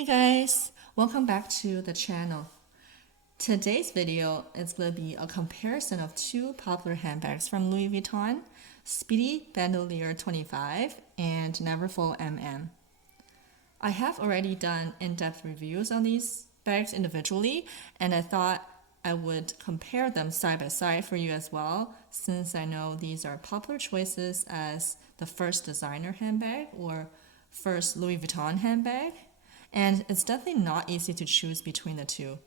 Hey guys, welcome back to the channel. Today's video is going to be a comparison of two popular handbags from Louis Vuitton, Speedy Bandouliere 25 and Neverfull MM. I have already done in-depth reviews on these bags individually, and I thought I would compare them side by side for you as well, since I know these are popular choices as the first designer handbag or first Louis Vuitton handbag. And it's definitely not easy to choose between the two.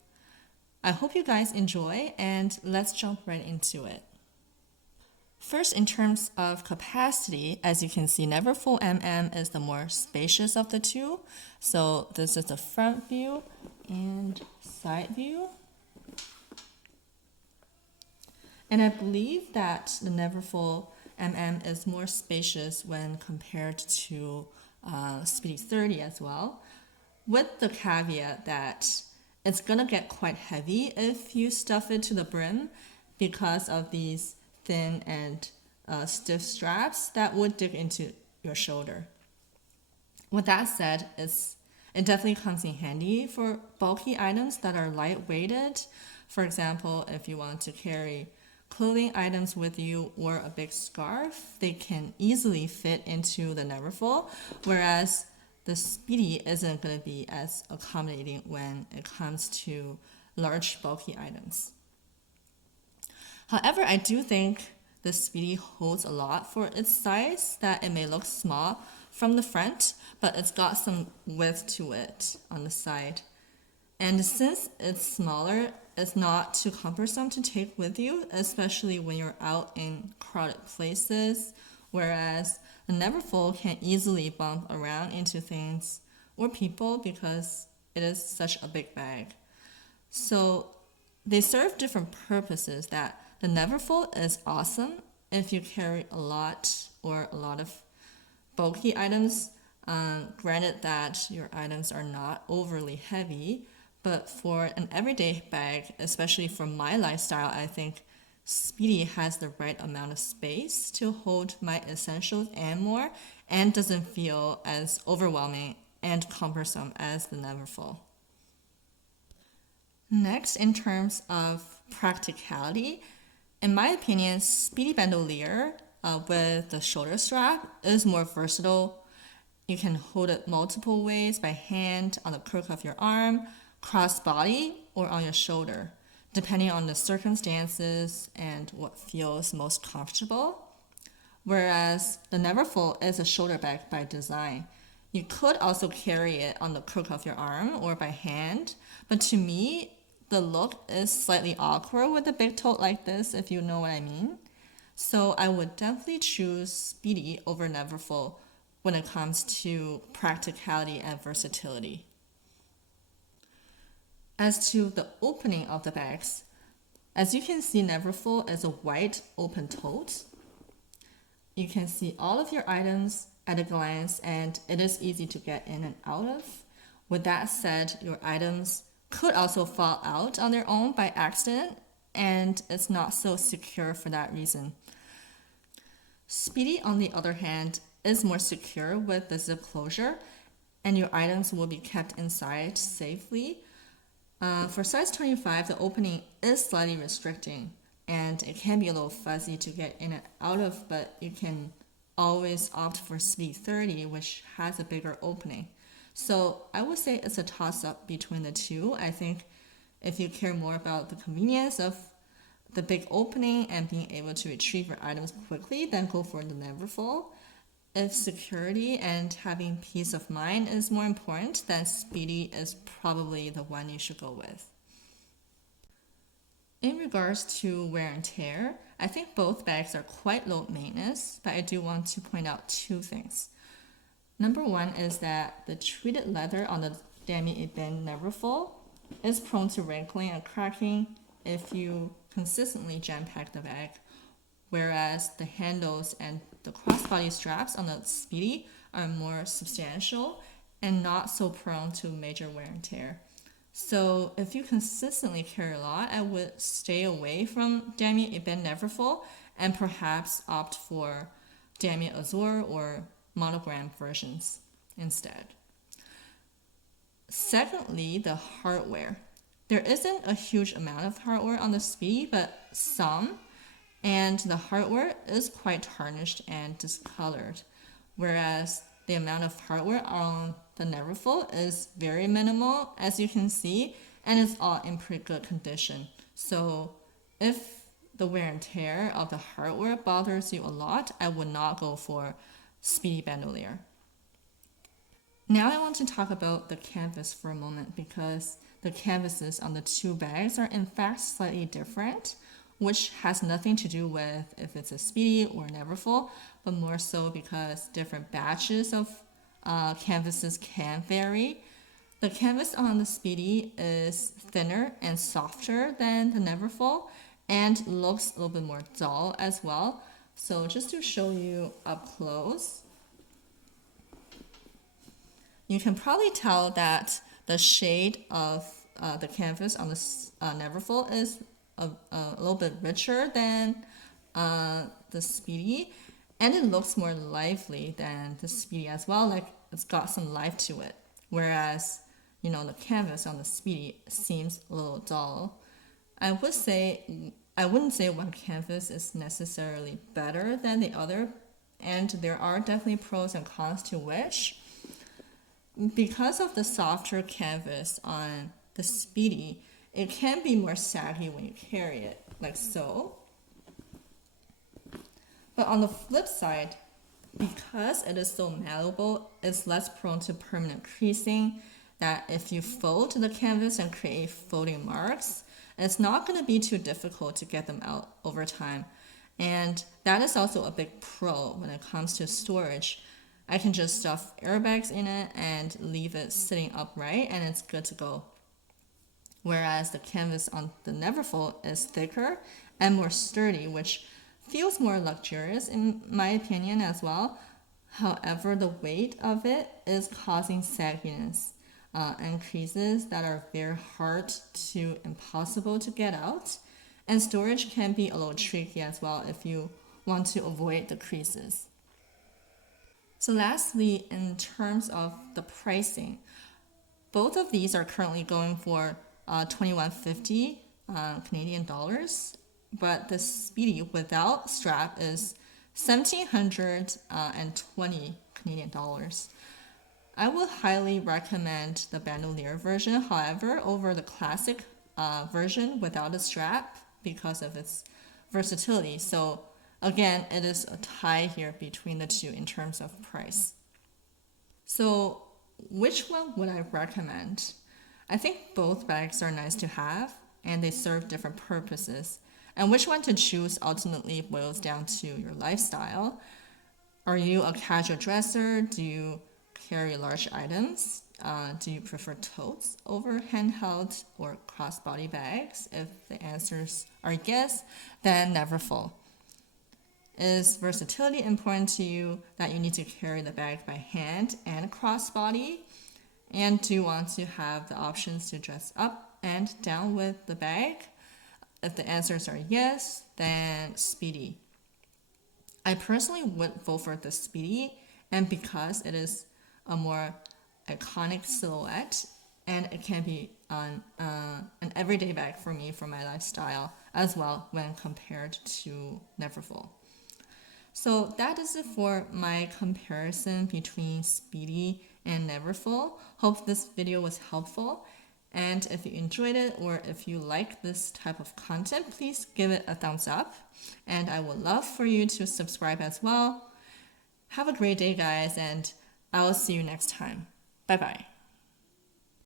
I hope you guys enjoy, and let's jump right into it. First, in terms of capacity, as you can see, Neverfull MM is the more spacious of the two. So this is the front view and side view. And I believe that the Neverfull MM is more spacious when compared to Speedy 30 as well, with the caveat that it's gonna get quite heavy if you stuff it to the brim because of these thin and stiff straps that would dig into your shoulder. With that said, it definitely comes in handy for bulky items that are lightweighted. For example, if you want to carry clothing items with you or a big scarf, they can easily fit into the Neverfull, whereas the Speedy isn't going to be as accommodating when it comes to large, bulky items. However, I do think the Speedy holds a lot for its size, that it may look small from the front, but it's got some width to it on the side. And since it's smaller, it's not too cumbersome to take with you, especially when you're out in crowded places, whereas the Neverfull can easily bump around into things or people because it is such a big bag. So they serve different purposes. That the Neverfull is awesome if you carry a lot of bulky items. Granted that your items are not overly heavy, but for an everyday bag, especially for my lifestyle, I think Speedy has the right amount of space to hold my essentials and more, and doesn't feel as overwhelming and cumbersome as the Neverfull. Next, in terms of practicality, in my opinion, Speedy Bandouliere with the shoulder strap is more versatile. You can hold it multiple ways by hand, on the crook of your arm, cross body, or on your shoulder, depending on the circumstances and what feels most comfortable. Whereas the Neverfull is a shoulder bag by design. You could also carry it on the crook of your arm or by hand, but to me, the look is slightly awkward with a big tote like this, if you know what I mean. So I would definitely choose Speedy over Neverfull when it comes to practicality and versatility. As to the opening of the bags, as you can see, Neverfull is a wide open tote. You can see all of your items at a glance, and it is easy to get in and out of. With that said, your items could also fall out on their own by accident, and it's not so secure for that reason. Speedy, on the other hand, is more secure with the zip closure, and your items will be kept inside safely. For size 25, the opening is slightly restricting, and it can be a little fuzzy to get in and out of, but you can always opt for Speedy 30, which has a bigger opening. So I would say it's a toss-up between the two. I think if you care more about the convenience of the big opening and being able to retrieve your items quickly, then go for the Neverfull. If security and having peace of mind is more important, then Speedy is probably the one you should go with. In regards to wear and tear, I think both bags are quite low maintenance, but I do want to point out two things. Number one is that the treated leather on the Damier Ebene Neverfull is prone to wrinkling and cracking if you consistently jam-pack the bag, whereas the handles and the crossbody straps on the Speedy are more substantial and not so prone to major wear and tear. So if you consistently carry a lot, I would stay away from Damier Ebene Neverfull and perhaps opt for Damier Azur or monogram versions instead. Secondly, the hardware. There isn't a huge amount of hardware on the Speedy, but some, and the hardware is quite tarnished and discolored, whereas the amount of hardware on the Neverfull is very minimal, as you can see, and it's all in pretty good condition. So if the wear and tear of the hardware bothers you a lot, I would not go for Speedy Bandouliere. Now I want to talk about the canvas for a moment, because the canvases on the two bags are in fact slightly different, which has nothing to do with if it's a Speedy or Neverfull, but more so because different batches of canvases can vary. The canvas on the Speedy is thinner and softer than the Neverfull and looks a little bit more dull as well. So just to show you up close, you can probably tell that the shade of the canvas on the Neverfull is a little bit richer than the Speedy, and it looks more lively than the Speedy as well, like it's got some life to it, whereas the canvas on the Speedy seems a little dull. I wouldn't say one canvas is necessarily better than the other, and there are definitely pros and cons to which. Because of the softer canvas on the Speedy, it can be more saggy when you carry it, like so. But on the flip side, because it is so malleable, it's less prone to permanent creasing, that if you fold the canvas and create folding marks, it's not going to be too difficult to get them out over time. And that is also a big pro when it comes to storage. I can just stuff airbags in it and leave it sitting upright, and it's good to go. Whereas the canvas on the Neverfull is thicker and more sturdy, which feels more luxurious in my opinion as well. However, the weight of it is causing sagginess and creases that are very hard to impossible to get out. And storage can be a little tricky as well if you want to avoid the creases. So lastly, in terms of the pricing, both of these are currently going for $21.50 Canadian dollars, but the Speedy without strap is $1,720 Canadian dollars. I would highly recommend the bandouliere version, however, over the classic version without a strap because of its versatility. So again, it is a tie here between the two in terms of price. So which one would I recommend? I think both bags are nice to have and they serve different purposes. And which one to choose ultimately boils down to your lifestyle. Are you a casual dresser? Do you carry large items? Do you prefer totes over handheld or crossbody bags? If the answers are yes, then Neverfull. Is versatility important to you, that you need to carry the bag by hand and crossbody? And do you want to have the options to dress up and down with the bag? If the answers are yes, then Speedy. I personally would vote for the Speedy, and because it is a more iconic silhouette, and it can be an everyday bag for me for my lifestyle as well when compared to Neverfull. So that is it for my comparison between Speedy and Neverfull. Hope this video was helpful. And if you enjoyed it or if you like this type of content, please give it a thumbs up. And I would love for you to subscribe as well. Have a great day, guys, and I will see you next time. Bye-bye.